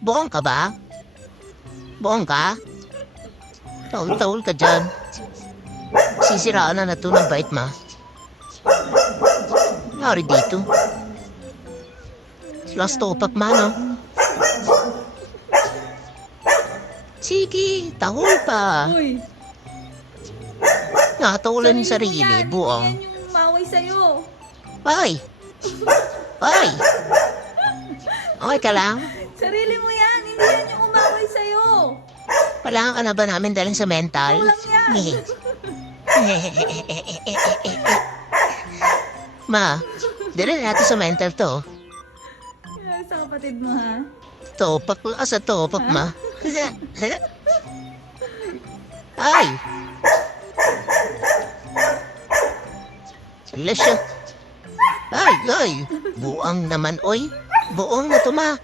Buong ka ba? Buong ka? Taul-taul ka dyan. Sisiraan na to ng bait ma. Nari dito. Last topak ma, no? Sige, tahol pa. Uy, Nakatawalan yung sarili sarili, mo yan. buong. Yan yung umaway sa'yo. Ay! Ay! Okay ka lang? Sarili mo yan. Hindi yan yung umaway sa'yo. Kailangan ka na ba namin dalhin sa mental? Kulang yan. Ma, dalhin natin sa mental to. Yan, sa kapatid mo, ha? Topak, asa topak, ma? Ay! Sila siya. Ay! Buang naman, oy. Buong na to, ma.